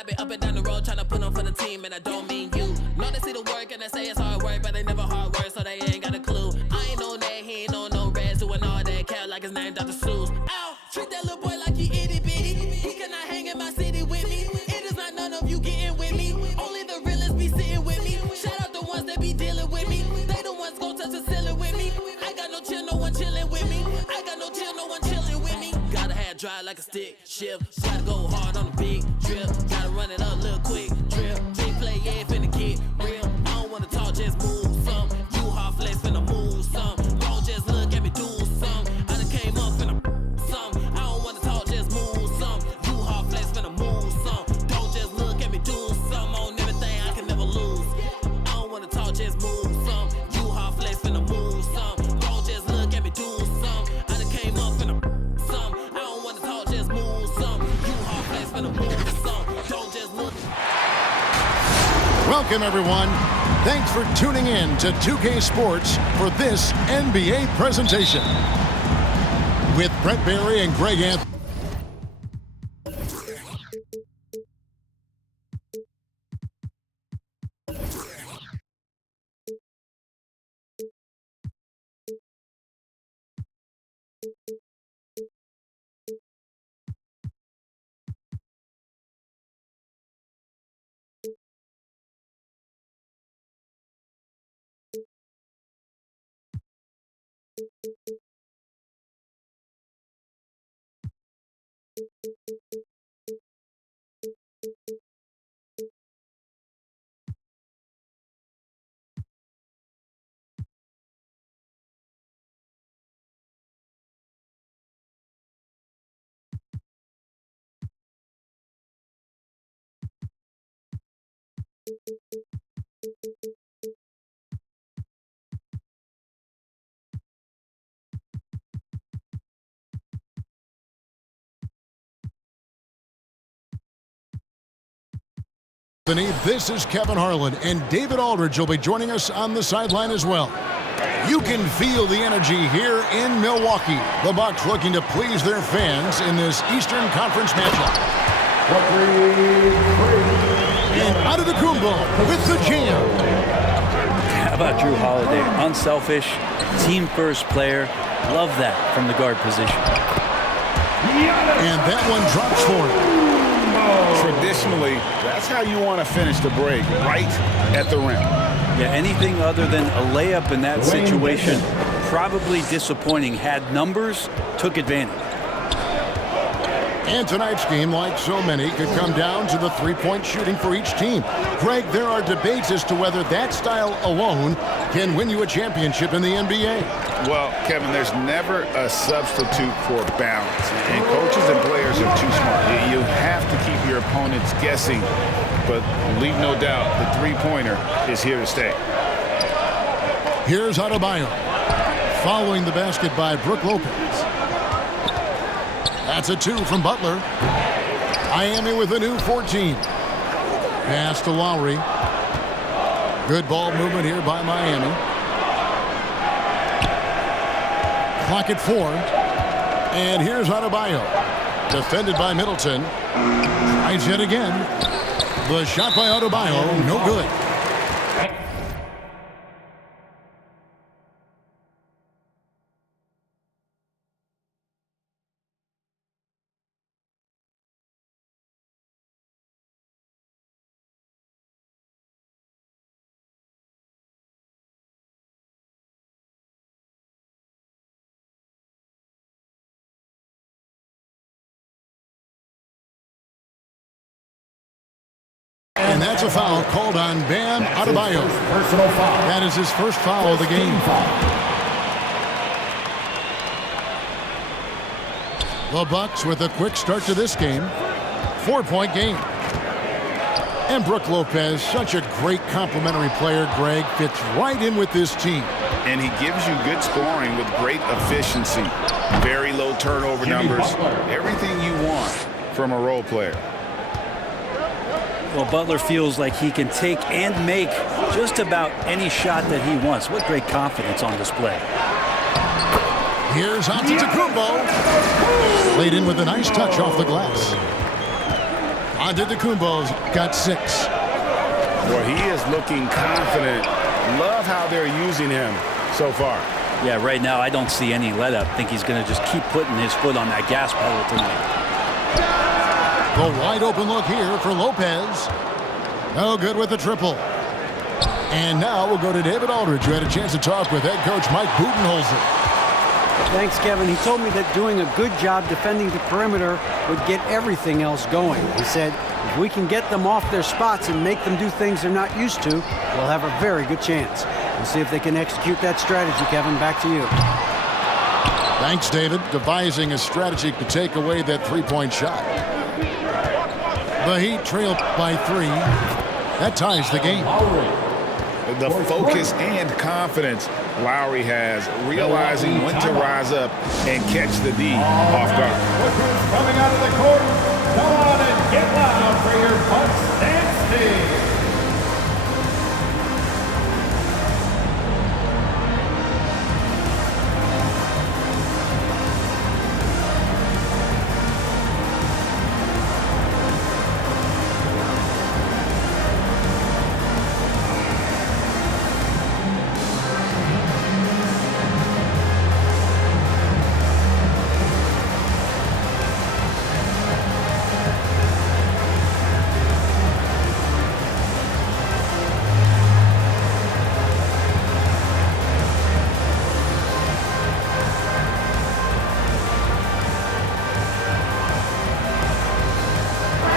I've been up and down the road trying to put on for the team, and I don't mean you. Know they see the work and they say it's hard work, but they never hard work, so they ain't got a clue. I ain't on that, he ain't on no reds, doing all that cat like his name Dr. Seuss. Ow, treat that little boy like he itty bitty. He cannot hang in my city with me. It is not none of you getting with me. Only the realest be sitting with me. Shout out the ones that be dealing with me. They the ones gon' touch the ceiling with me. I got no chill, no one chilling with me. I got no chill, no one chilling with me. Gotta have dry like a stick shift. Gotta go hard on the big drip. Gotta run it up, little quick drip. Big play, yeah, finna get real. I don't wanna talk, just move some. You hard flex, finna move some. Don't just look at me do some. I done came up finna some. I don't wanna talk, just move some. You hard flex, finna move some. Don't just look at me do some. On everything I can never lose. I don't wanna talk, just move some. You hard flex, finna move some. Don't just look at me do some. I done came up finna some. I don't wanna talk, just move some. You hard flex, finna move some. Don't just look. Welcome, everyone. Thanks for tuning in to 2K Sports for this NBA presentation. With Brent Barry and Greg Anthony. This is Kevin Harlan, and David Aldridge will be joining us on the sideline as well. You can feel the energy here in Milwaukee. The Bucks looking to please their fans in this Eastern Conference matchup. And Antetokounmpo with the jam. How about Drew Holiday? Unselfish, team-first player. Love that from the guard position. And that one drops for him. Traditionally, that's how you want to finish the break, right at the rim. Yeah, anything other than a layup in that situation, probably disappointing. Had numbers, took advantage. And tonight's game, like so many, could come down to the three-point shooting for each team. Greg, there are debates as to whether that style alone can win you a championship in the NBA. Well, Kevin, there's never a substitute for balance. And coaches and players are too smart. You have to keep your opponents guessing. But leave no doubt, the three-pointer is here to stay. Here's Adebayo. Following the basket by Brook Lopez. That's a two from Butler. Miami with a new 14. Pass to Lowry. Good ball movement here by Miami. Clock at 4. And here's Adebayo. Defended by Middleton. Tries yet again. The shot by Adebayo, no good. And that's a foul called on Bam Adebayo. Personal foul. That is his first foul of the game. The Bucks with a quick start to this game. 4-point game. And Brook Lopez, such a great complimentary player, Greg, fits right in with this team. And he gives you good scoring with great efficiency. Very low turnover numbers. Everything you want from a role player. Well, Butler feels like he can take and make just about any shot that he wants. What great confidence on display. Here's Antetokounmpo. Laid in with a nice touch off the glass. Antetokounmpo's got 6. Well, he is looking confident. Love how they're using him so far. Yeah, right now I don't see any let up. I think he's going to just keep putting his foot on that gas pedal tonight. The wide open look here for Lopez. No good with the triple. And now we'll go to David Aldridge, who had a chance to talk with head coach Mike Budenholzer. Thanks, Kevin. He told me that doing a good job defending the perimeter would get everything else going. He said, if we can get them off their spots and make them do things they're not used to, we'll have a very good chance. We'll see if they can execute that strategy, Kevin. Back to you. Thanks, David. Devising a strategy to take away that three-point shot. The Heat trail by 3. That ties the game. The focus and confidence Lowry has, realizing when to rise up and catch the D off guard. Coming out of the court, come on and get loud for your Bucks and Steve.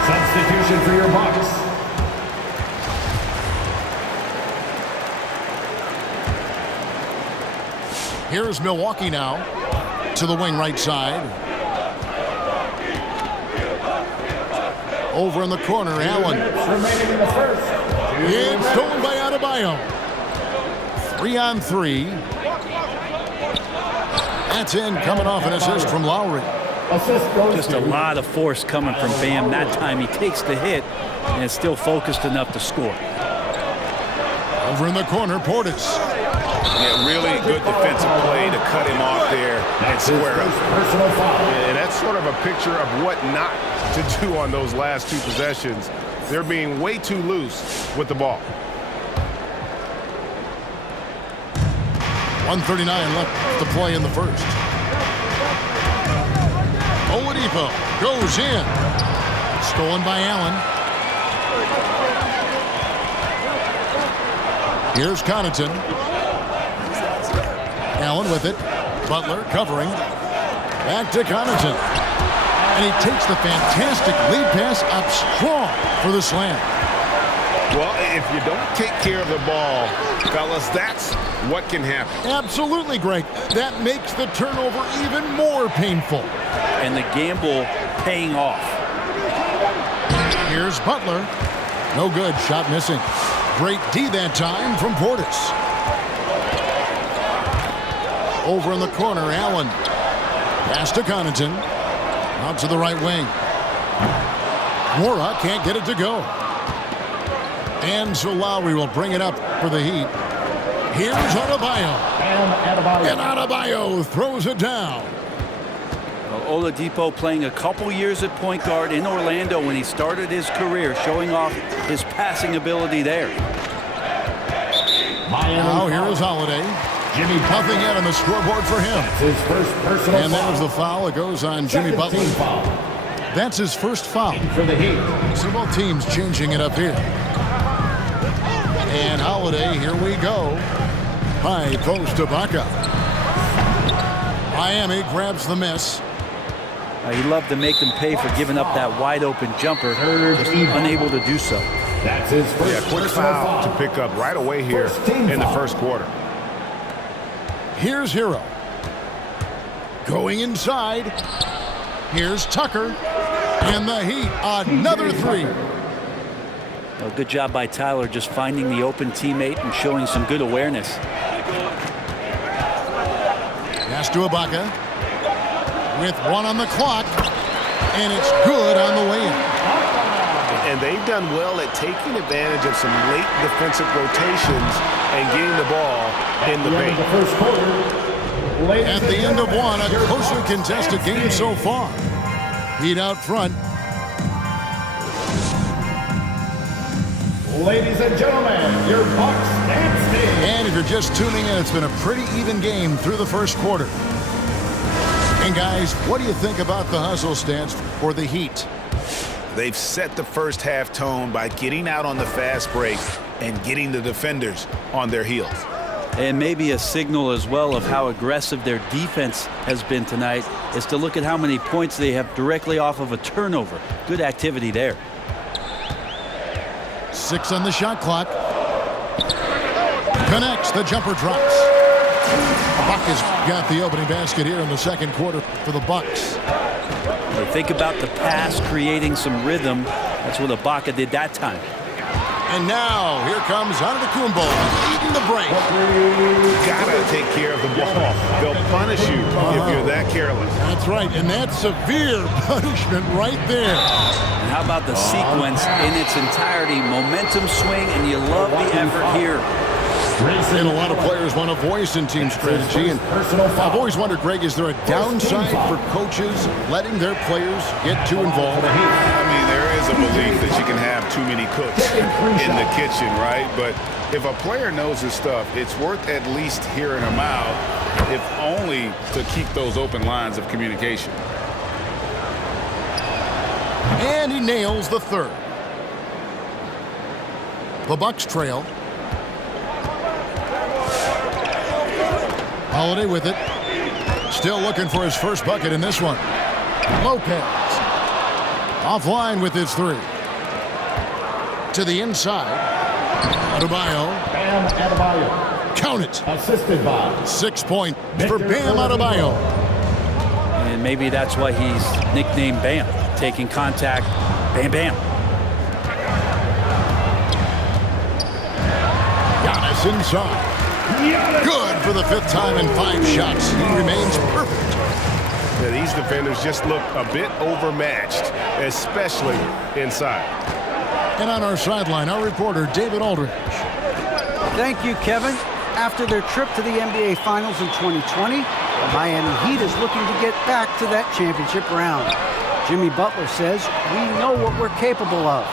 Substitution for your Bucks. Here's Milwaukee now to the wing right side. Over in the corner, Allen. Remaining in the first. It's stolen by Adebayo. 3-on-3. That's in, coming off an assist from Lowry. Assist goes Just to a lot of force coming from Bam. That time he takes the hit and is still focused enough to score. Over in the corner, Portis. Yeah, really good defensive play to cut him off there and square up. personal foul. And that's sort of a picture of what not to do on those last 2 possessions. They're being way too loose with the ball. 1:39 left to play in the first. Oladipo goes in. Stolen by Allen. Here's Connaughton. Allen with it. Butler covering. Back to Connaughton. And he takes the fantastic lead pass up strong for the slam. Well, if you don't take care of the ball, fellas, that's what can happen. Absolutely, Greg. That makes the turnover even more painful. And the gamble paying off. Here's Butler. No good. Shot missing. Great D that time from Portis. Over in the corner, Allen. Pass to Connaughton. Out to the right wing. Mora can't get it to go. And so Lowry will bring it up for the Heat. Here's Adebayo. And Adebayo throws it down. Well, Oladipo playing a couple years at point guard in Orlando when he started his career, showing off his passing ability there. Now here is Holiday. Jimmy Nothing yet on the scoreboard for him. His first personal And foul. there's the foul. It goes on Jimmy Second Butler. team foul That's his first foul. for the Heat. So both teams changing it up here. And Holiday, here we go. High post to Ibaka. Miami grabs the miss. He loved to make them pay for giving up that wide open jumper, just unable to do so. That's his first Yeah, quick personal foul to pick up right away here First team in the foul. first quarter. Here's Hero. Going inside. Here's Tucker. And the Heat, another three. Well, good job by Tyler just finding the open teammate and showing some good awareness. Pass to Ibaka. With 1 on the clock. And it's good on the way in. And they've done well at taking advantage of some late defensive rotations and getting the ball in the At the end paint. of the first quarter. At the end of one, a closely contested game so far. Heat out front. Ladies and gentlemen, your Bucks and Steve. And if you're just tuning in, it's been a pretty even game through the first quarter. And guys, what do you think about the hustle stance for the Heat? They've set the first half tone by getting out on the fast break and getting the defenders on their heels. And maybe a signal as well of how aggressive their defense has been tonight is to look at how many points they have directly off of a turnover. Good activity there. 6 on the shot clock. Connects, the jumper drops. Buck has got the opening basket here in the second quarter for the Bucks. Think about the pass creating some rhythm. That's what Ibaka did that time. And now, here comes Antetokounmpo leading the break. Gotta take care of the ball. They'll punish you if you're that careless. That's right, and that's severe punishment right there. And how about the sequence in its entirety? Momentum swing, and you love the effort here. And a lot of players want a voice in team strategy. And I've always wondered, Greg, is there a downside for coaches letting their players get too involved? I mean, there is a belief that you can have too many cooks in the kitchen, right? But if a player knows his stuff, it's worth at least hearing him out, if only to keep those open lines of communication. And he nails the third. The Bucks trail. Holiday with it. Still looking for his first bucket in this one. Lopez. Offline with his three. To the inside. Adebayo. Bam Adebayo. Count it. Assisted by 6 points for Bam Adebayo. And maybe that's why he's nicknamed Bam. Taking contact. Bam, bam. Giannis inside. Good for the 5th time in 5 shots. He remains perfect. Yeah, these defenders just look a bit overmatched, especially inside. And on our sideline, our reporter, David Aldridge. Thank you, Kevin. After their trip to the NBA Finals in 2020, the Miami Heat is looking to get back to that championship round. Jimmy Butler says, we know what we're capable of.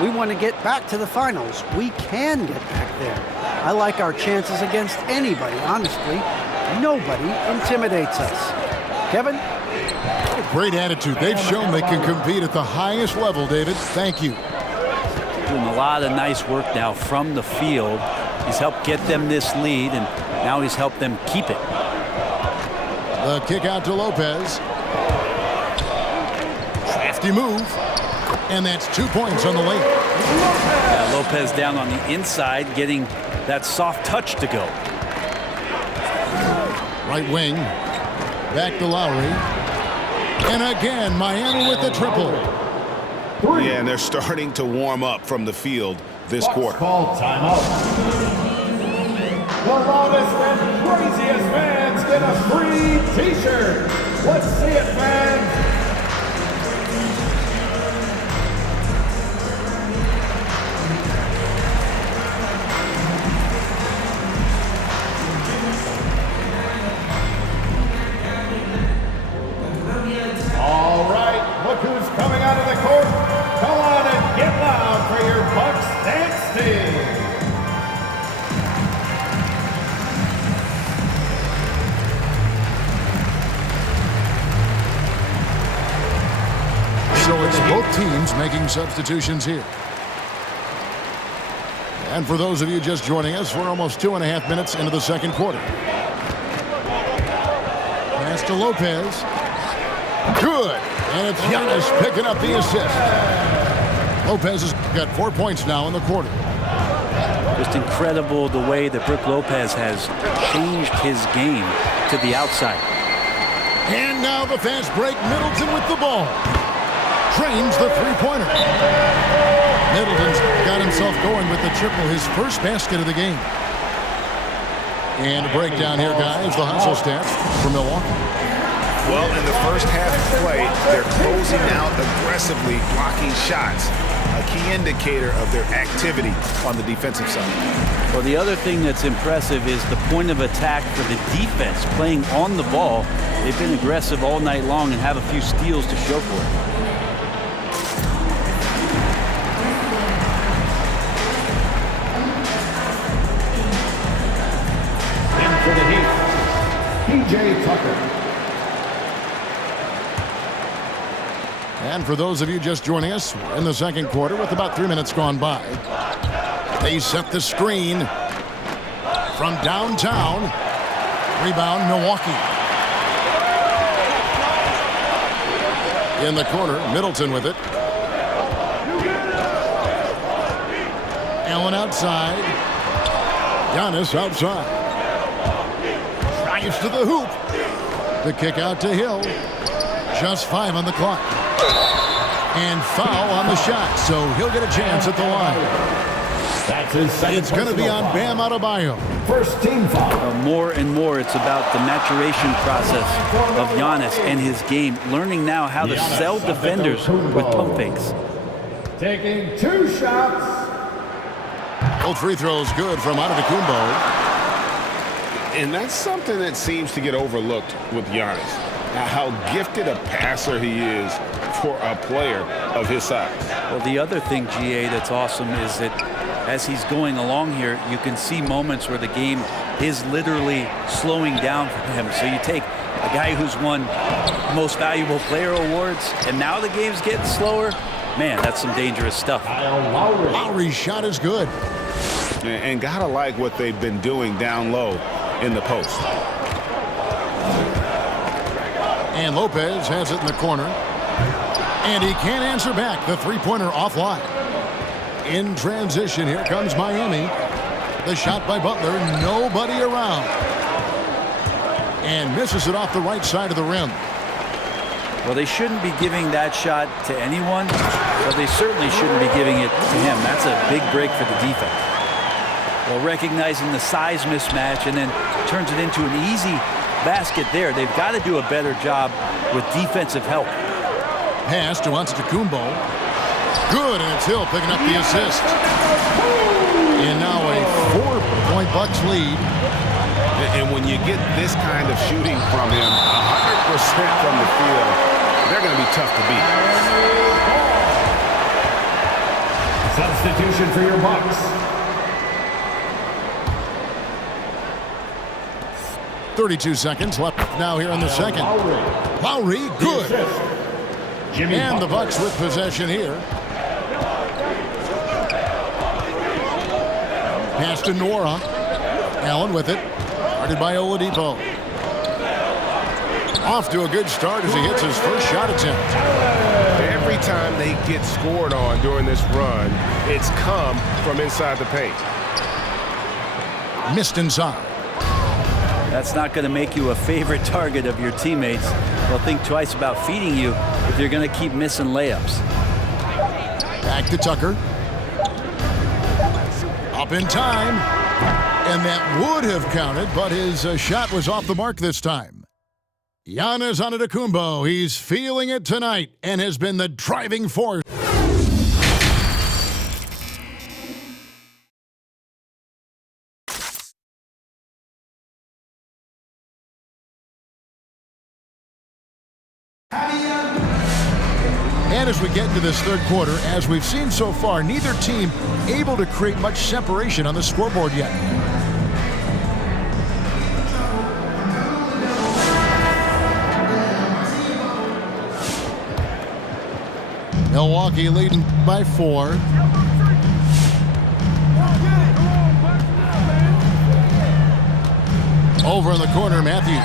We want to get back to the finals. We can get back there. I like our chances against anybody, honestly. Nobody intimidates us. Kevin? Great attitude. They've shown they can compete at the highest level, David. Thank you. Doing a lot of nice work now from the field. He's helped get them this lead, and now he's helped them keep it. The kick out to Lopez. Crafty move. And that's 2 points on the lane. Yeah, Lopez down on the inside, getting that soft touch to go. Right wing. Back to Lowry. And again, Miami with the triple. Yeah, and they're starting to warm up from the field this quarter. Call timeout. The loudest and craziest fans get a free T-shirt. Let's see it, fans. All right, look who's coming out of the court. Come on and get loud for your Bucks and Steve. So it's both teams making substitutions here. And for those of you just joining us, we're almost 2.5 minutes into the second quarter. Pass to Lopez. Good. And it's Giannis picking up the assist. Lopez has got 4 points now in the quarter. Just incredible the way that Brook Lopez has changed his game to the outside. And now the fast break. Middleton with the ball. Trains the three-pointer. Middleton's got himself going with the triple, his first basket of the game. And a breakdown here, guys. The hustle stats for Milwaukee. Well, in the first half of play, they're closing out aggressively, blocking shots, a key indicator of their activity on the defensive side. Well, the other thing that's impressive is the point of attack for the defense playing on the ball. They've been aggressive all night long and have a few steals to show for it. Tucker. And for those of you just joining us, we're in the second quarter with about 3 minutes gone by. They set the screen from downtown. Rebound, Milwaukee. In the corner, Middleton with it. Allen outside. Giannis outside. Drives to the hoop. The kick out to Hill. Just 5 on the clock. And foul on the shot, so he'll get a chance at the line. That's his second. It's going to be on Bam Adebayo. First team foul. More and more, it's about the maturation process of Giannis and his game, learning now how to sell defenders with pump fakes. Taking 2 shots. Both free throws good from Antetokounmpo. And that's something that seems to get overlooked with Giannis. How gifted a passer he is for a player of his size. Well, the other thing, GA, that's awesome is that as he's going along here, you can see moments where the game is literally slowing down for him. So you take a guy who's won most valuable player awards, and now the game's getting slower. Man, that's some dangerous stuff. Lowry's shot is good. And gotta like what they've been doing down low in the post. And Lopez has it in the corner. And he can't answer back. The three-pointer offline. In transition, here comes Miami. The shot by Butler, nobody around. And misses it off the right side of the rim. Well, they shouldn't be giving that shot to anyone, but they certainly shouldn't be giving it to him. That's a big break for the defense. Well, recognizing the size mismatch and then turns it into an easy basket there. They've got to do a better job with defensive help. Pass to Antetokounmpo. Good, and it's Hill picking up the assist. And now a 4-point Bucks lead. And when you get this kind of shooting from him, 100% from the field, they're going to be tough to beat. Substitution for your Bucks. 32 seconds left now here in the second. Lowry, good. And the Bucks with possession here. Pass to Nora. Allen with it. Guarded by Oladipo. Off to a good start as he hits his first shot attempt. Every time they get scored on during this run, it's come from inside the paint. Missed inside. That's not going to make you a favorite target of your teammates. They'll think twice about feeding you if you're going to keep missing layups. Back to Tucker. Up in time. And that would have counted, but his shot was off the mark this time. Giannis Antetokounmpo, he's feeling it tonight and has been the driving force. And as we get into this third quarter, as we've seen so far, neither team able to create much separation on the scoreboard yet. Milwaukee leading by 4. Over in the corner, Matthews.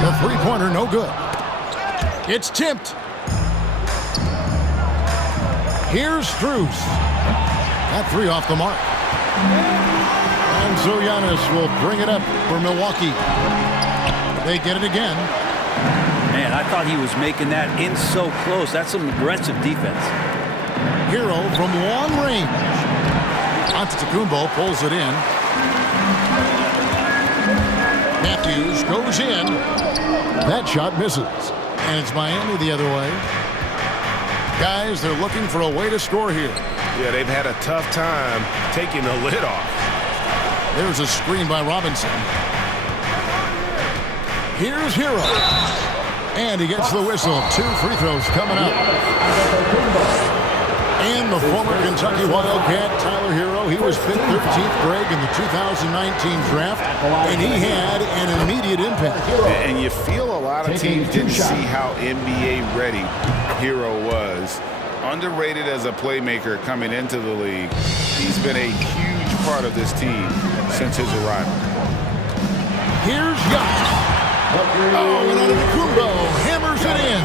The three-pointer, no good. It's tipped. Here's Strus. That 3 off the mark. And so Giannis will bring it up for Milwaukee. They get it again. Man, I thought he was making that in so close. That's some aggressive defense. Hero from long range. Antetokounmpo pulls it in. Matthews goes in. That shot misses. And it's Miami the other way. Guys, they're looking for a way to score here. Yeah, they've had a tough time taking the lid off. There's a screen by Robinson. Here's Hero. And he gets the whistle. 2 free throws coming up. And the former Kentucky Wildcat, Tyler Hero, he was picked 13th grade in the 2019 draft, and he had an immediate impact. And you feel a lot of teams didn't see how NBA ready Hero was. Underrated as a playmaker coming into the league. He's been a huge part of this team since his arrival. Here's Giannis. Oh, and Antetokounmpo hammers it in.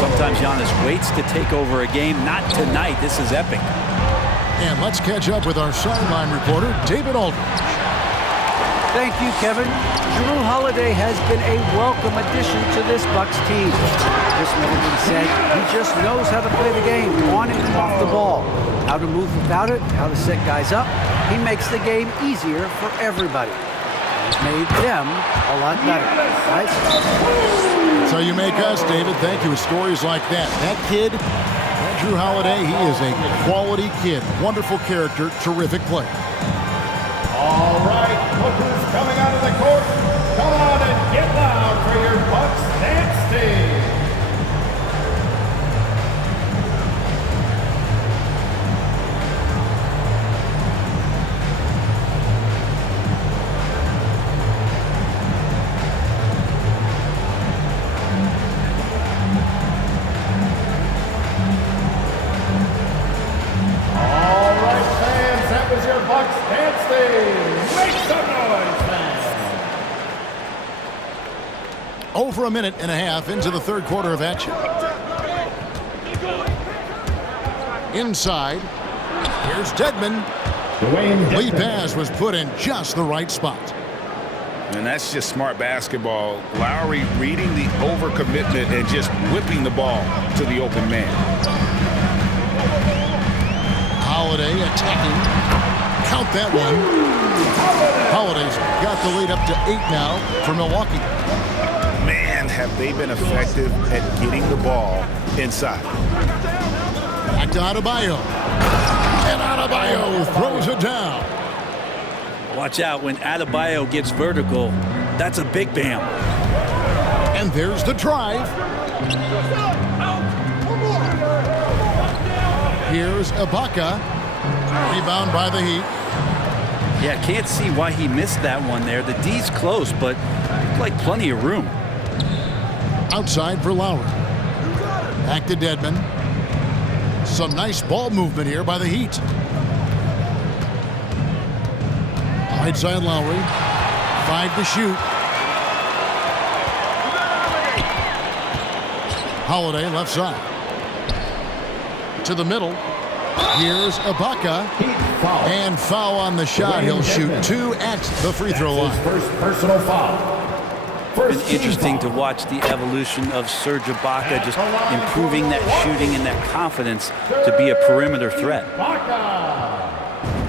Sometimes Giannis waits to take over a game. Not tonight. This is epic. And let's catch up with our sideline reporter, David Aldridge. Thank you, Kevin. Jrue Holiday has been a welcome addition to this Bucks team. Chris Middleton said he just knows how to play the game, on and off the ball, how to move without it, how to set guys up. He makes the game easier for everybody. He's made them a lot better, right? So you make us, David. Thank you. With stories like that. That kid, that Jrue Holiday, he is a quality kid. Wonderful character, terrific player. All right, look who's coming out of the court. Come on and get loud for your Bucks dance team. All right, fans, that was your Bucks dance team. Make some noise, fans. Over a minute and a half into the third quarter of action. Inside, here's Dedmon. Lee pass was put in just the right spot. And that's just smart basketball. Lowry reading the overcommitment and just whipping the ball to the open man. Holiday attacking. Count that one. Holiday's got the lead up to 8 now for Milwaukee. Man, have they been effective at getting the ball inside. Back to Adebayo. And Adebayo throws it down. Watch out when Adebayo gets vertical. That's a big bam. And there's the drive. Here's Ibaka. Rebound by the Heat. Yeah, can't see why he missed that one there. The D's close, but like plenty of room. Outside for Lowry. Back to Dedmon. Some nice ball movement here by the Heat. Right side Lowry. 5 to shoot. Holiday left side. To the middle. Here's Ibaka. And foul on the shot. He'll shoot 2 at the free throw line. First personal foul. It's been interesting to watch the evolution of Serge Ibaka, just improving that shooting and that confidence to be a perimeter threat.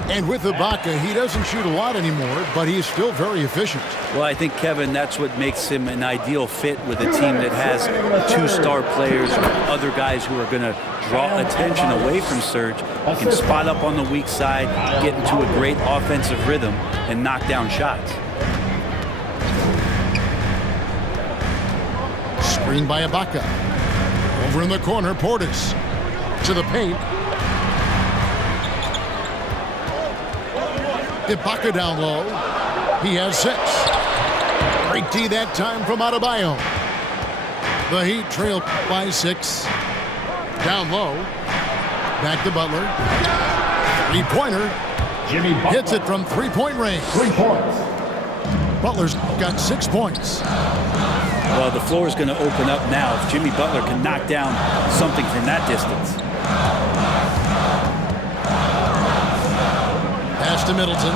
And with Ibaka, he doesn't shoot a lot anymore, but he's still very efficient. Well, I think, Kevin, that's what makes him an ideal fit with a team that has 2 star players or other guys who are going to draw attention away from Serge. He can spot up on the weak side, get into a great offensive rhythm, and knock down shots. Screen by Ibaka. Over in the corner, Portis. To the paint. Ibaka down low. He has 6. Great D that time from Adebayo. The Heat trail by 6. Down low. Back to Butler. 3-pointer. Jimmy Butler hits it from 3-point range. 3 points. Butler's got 6 points. Well, the floor is going to open up now if Jimmy Butler can knock down something from that distance. Pass to Middleton.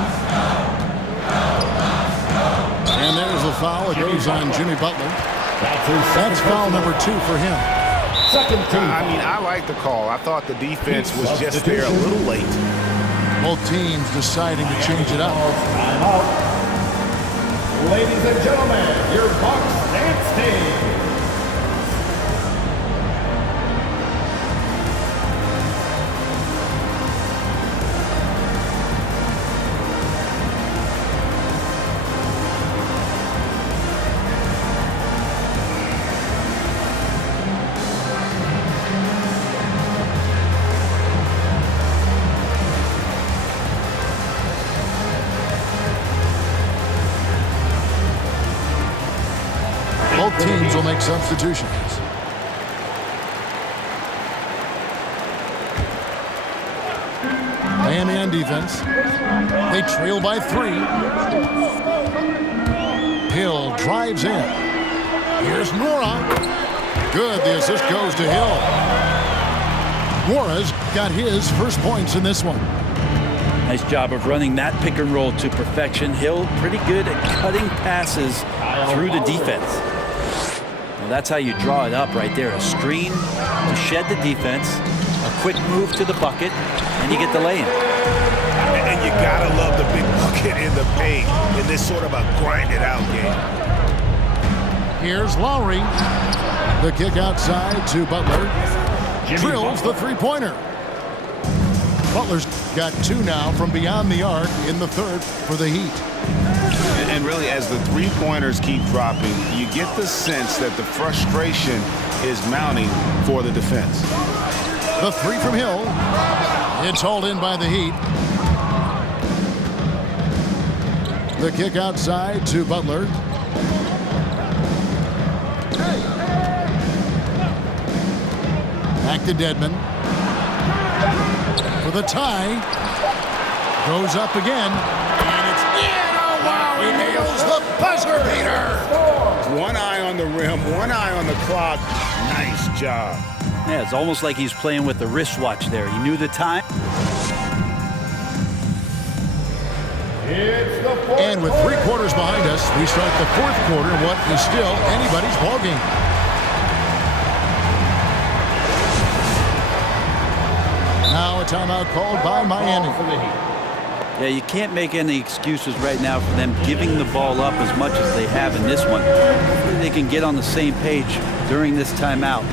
And there's a foul. It goes on Jimmy Butler. That's foul number 2 for him. Second team. I mean, I like the call. I thought the defense was just there a little late. Both teams deciding to change it up. Time out. Ladies and gentlemen, your Bucks dance team. teams will make substitutions. Miami on defense. They trail by 3. Hill drives in. Here's Nora. Good. The assist goes to Hill. Nora's got his first points in this one. Nice job of running that pick and roll to perfection. Hill pretty good at cutting passes through the defense. Well, that's how you draw it up right there. A screen to shed the defense, a quick move to the bucket, and you get the lay-in. And you gotta love the big bucket in the paint in this sort of a grind-it-out game. Here's Lowry. The kick outside to Butler. Drills the three-pointer. Butler's got 2 now from beyond the arc in the third for the Heat. And really, as the three-pointers keep dropping, you get the sense that the frustration is mounting for the defense. The 3 from Hill. It's hauled in by the Heat. The kick outside to Butler. Back to Dedmon. For the tie. Goes up again. And it's in. Oh, wow. He nails the buzzer beater. One eye on the rim, one eye on the clock. Nice job. Yeah, it's almost like he's playing with the wristwatch there. He knew the time. It's the fourth And with 3 quarters behind us, we start the 4th quarter in what is still anybody's ballgame. Now a timeout called by Miami. Yeah, you can't make any excuses right now for them giving the ball up as much as they have in this one. Hopefully they can get on the same page during this timeout.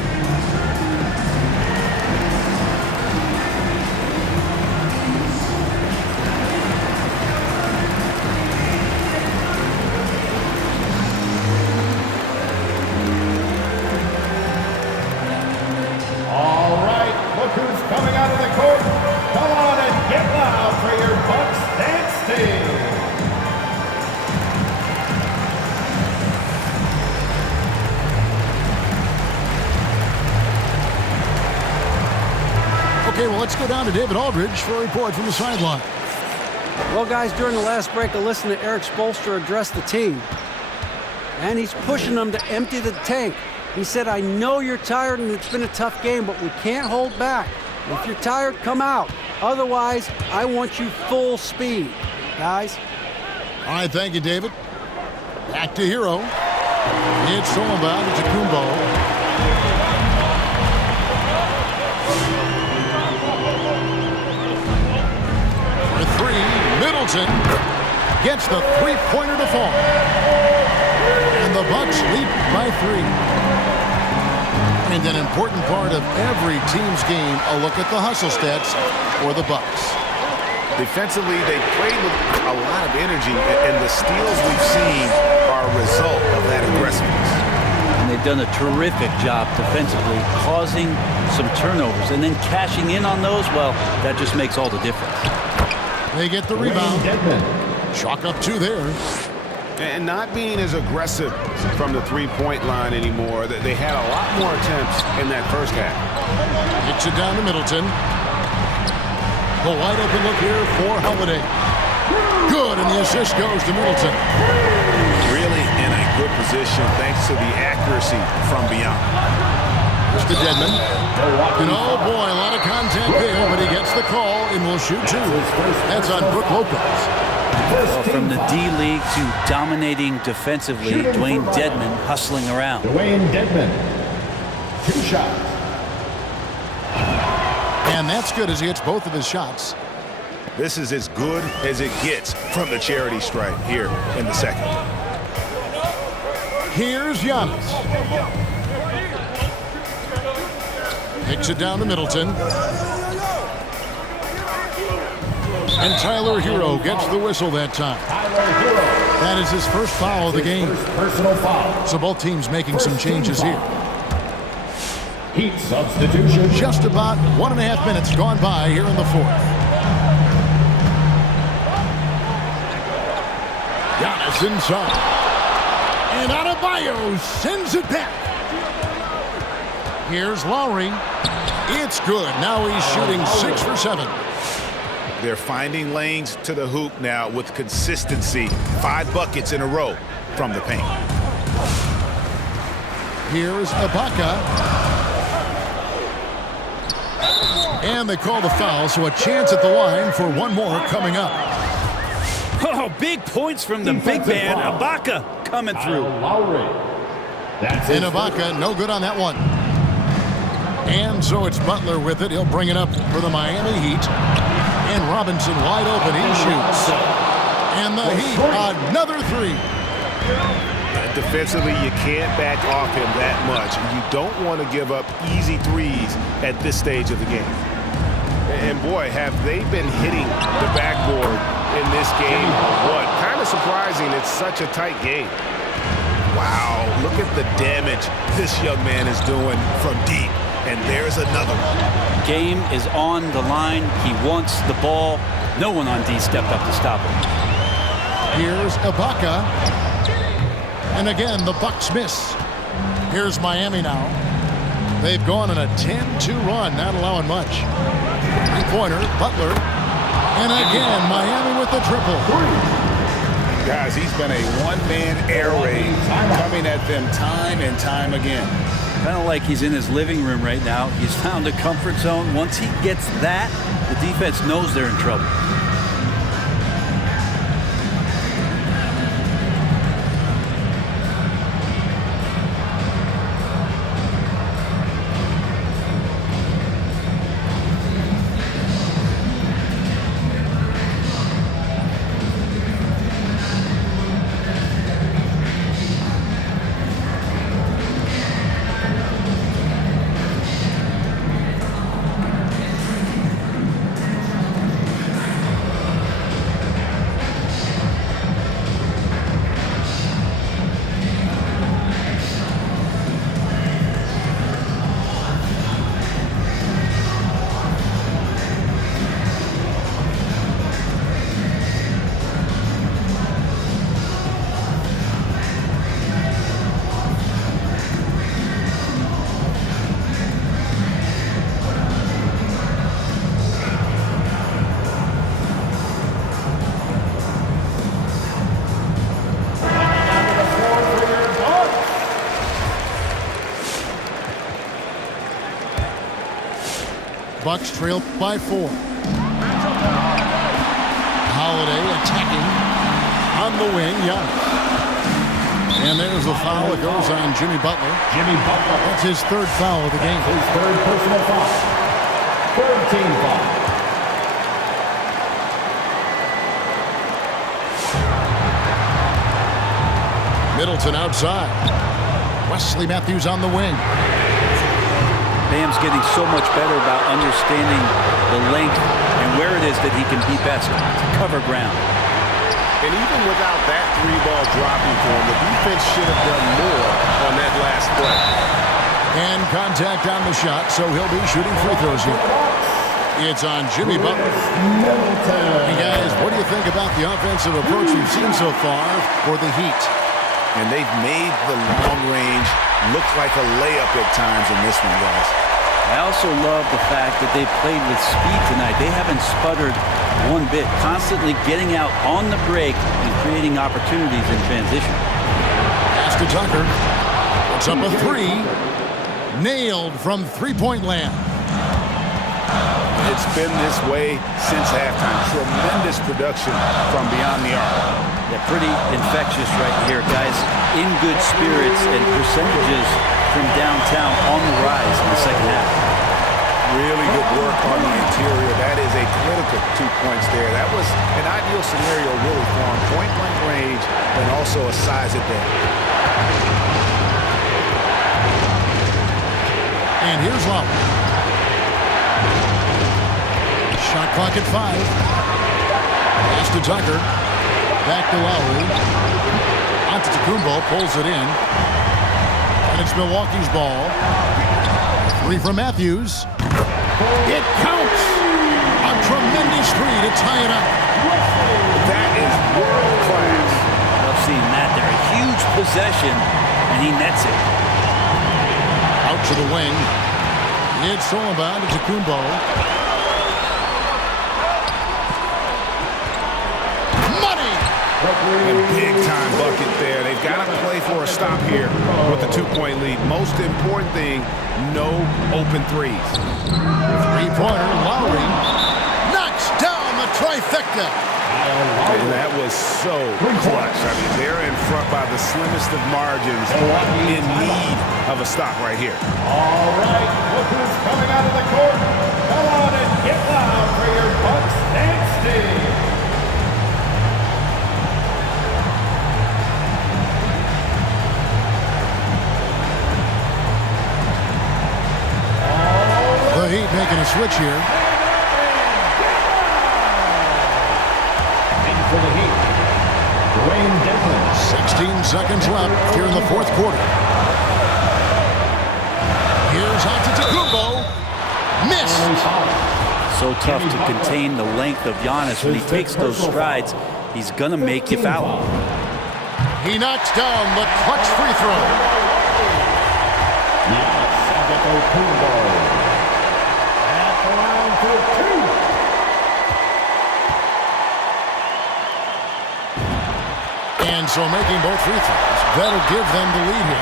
All right, look who's coming out of the court. Come on and get loud for your Bucks dance team. Okay, well, let's go down to David Aldridge for a report from the sideline. Well, guys, during the last break, I listened to Eric Spoelstra address the team. And he's pushing them to empty the tank. He said, I know you're tired and it's been a tough game, but we can't hold back. If you're tired, come out. Otherwise, I want you full speed. Guys? All right, thank you, David. Back to Hero. It's Solomon to Kumbo. For 3, Middleton gets the three-pointer to fall. And the Bucks lead by 3. And an important part of every team's game, a look at the hustle stats for the Bucks. Defensively, they played with a lot of energy, and the steals we've seen are a result of that aggressiveness. And they've done a terrific job defensively, causing some turnovers, and then cashing in on those, well, that just makes all the difference. They get the rebound. Chalk up 2 there. And not being as aggressive from the three-point line anymore. They had a lot more attempts in that first half. Gets it down to Middleton. The wide open look here for Holiday. Good, and the assist goes to Middleton. Really in a good position thanks to the accuracy from beyond. It's to Dedmon. And oh boy, a lot of contact there, but he gets the call and will shoot 2. That's on Brook Lopez. Well, from the D-League to dominating defensively, Dwayne Dedmon hustling around. Dwayne Dedmon. 2 shots. And that's good as he hits both of his shots. This is as good as it gets from the charity stripe here in the second. Here's Giannis. Takes it down to Middleton. And Tyler Hero gets the whistle that time. That is his first foul of the game. First personal foul. So both teams making some changes here. Heat substitution. Just about 1.5 minutes gone by here in the 4th. Giannis inside. And Adebayo sends it back. Here's Lowry. It's good. Now he's shooting 6 for 7. They're finding lanes to the hoop now with consistency. 5 buckets in a row from the paint. Here's Ibaka. And they call the foul, so a chance at the line for one more coming up. Oh, big points from the big man. Ibaka coming through. And Ibaka, no good on that one. And so it's Butler with it. He'll bring it up for the Miami Heat. And Robinson wide open. He shoots. And the Heat, another 3. Defensively, you can't back off him that much. You don't want to give up easy threes at this stage of the game. And boy, have they been hitting the backboard in this game or what? Kind of surprising. It's such a tight game. Wow, look at the damage this young man is doing from deep. And there's another one. Game is on the line. He wants the ball. No one on D stepped up to stop him. Here's Ibaka. And again, the Bucks miss. Here's Miami now. They've gone on a 10-2 run, not allowing much. 3-pointer, Butler. And again, Miami with the triple. Guys, he's been a one-man air raid coming at them time and time again. Kind of like he's in his living room right now. He's found a comfort zone. Once he gets that, the defense knows they're in trouble. Bucks trail by 4. Holiday attacking on the wing. Giannis. And there's a foul that goes on Jimmy Butler. That's his 3rd foul of the game. His 3rd personal foul. 3rd team foul. Middleton outside. Wesley Matthews on the wing. Bam's getting so much better about understanding the length and where it is that he can be best to cover ground. And even without that 3-ball dropping for him, the defense should have done more on that last play. And contact on the shot, so he'll be shooting free throws here. It's on Jimmy Butler. Hey guys, what do you think about the offensive approach we've seen so far for the Heat? And they've made the long range look like a layup at times in this one, guys. I also love the fact that they played with speed tonight. They haven't sputtered one bit, constantly getting out on the break and creating opportunities in transition. Pass to Tucker. Puts up a 3. Nailed from 3-point land. It's been this way since halftime. Tremendous production from beyond the arc. Yeah, pretty infectious right here, guys. In good spirits and percentages from downtown on the rise in the second half. Really good work on the interior. That is a critical 2 points there. That was an ideal scenario really for him. Point-blank range and also a size advantage. And here's Lowry. Shot clock at 5. Pass to Tucker. Back to Lowry. Antetokounmpo pulls it in. And it's Milwaukee's ball. 3 from Matthews. It counts! A tremendous 3 to tie it up. That is world class. seen that there. A huge possession, and he nets it. Out to the wing. It's stolen by Antetokounmpo. Money! A big-time bucket there. They've got to play for a stop here with the 2-point lead. Most important thing, no open threes. Three-pointer, Lowry knocks down the trifecta. And that was so clutch. I mean, they're in front by the slimmest of margins, in need of a stop right here. All right, look who's coming out of the court. Come on and get loud for your Bucks dance team. The Heat making a switch here. For the Heat, Dwayne Dedmon. 16 seconds left here in the fourth quarter. Here's Antetokounmpo. Miss. So tough to contain the length of Giannis. When he takes those strides, he's going to make you foul. He knocks down the clutch free throw. Antetokounmpo. At the line for 2. And so making both free throws, that'll give them the lead here.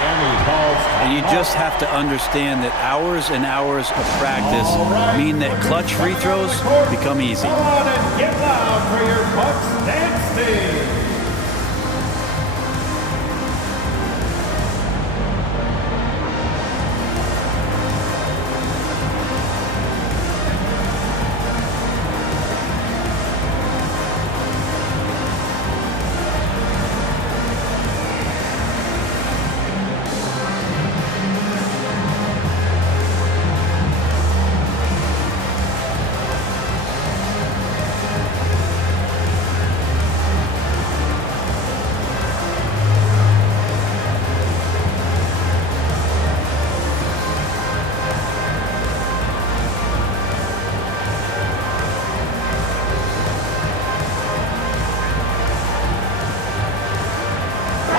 And you just have to understand that hours and hours of practice mean that clutch free throws become easy. Come on and get loud for your Bucks dance team.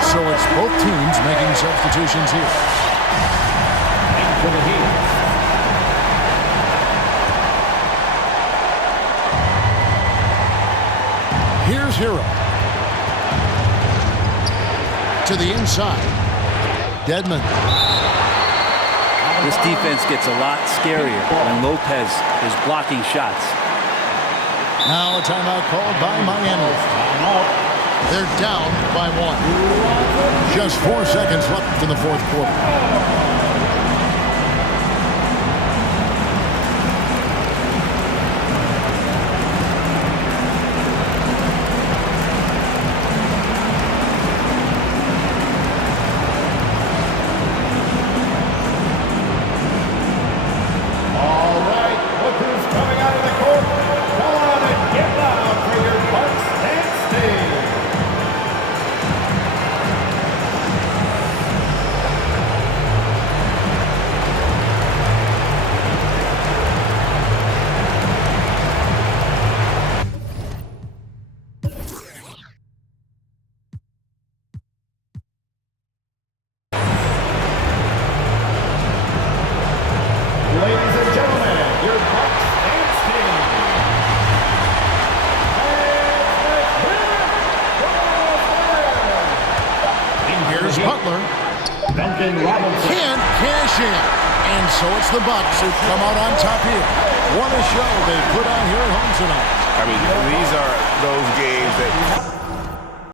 So it's both teams making substitutions here. For the Heat. Here's Hero. To the inside. Dedmon. This defense gets a lot scarier when Lopez is blocking shots. Now a timeout called by Miami. They're down by 1. Just 4 seconds left in the fourth quarter. Butler can't cash in. And so it's the Bucks who come out on top here. What a show they put on here at home tonight. I mean, these are those games that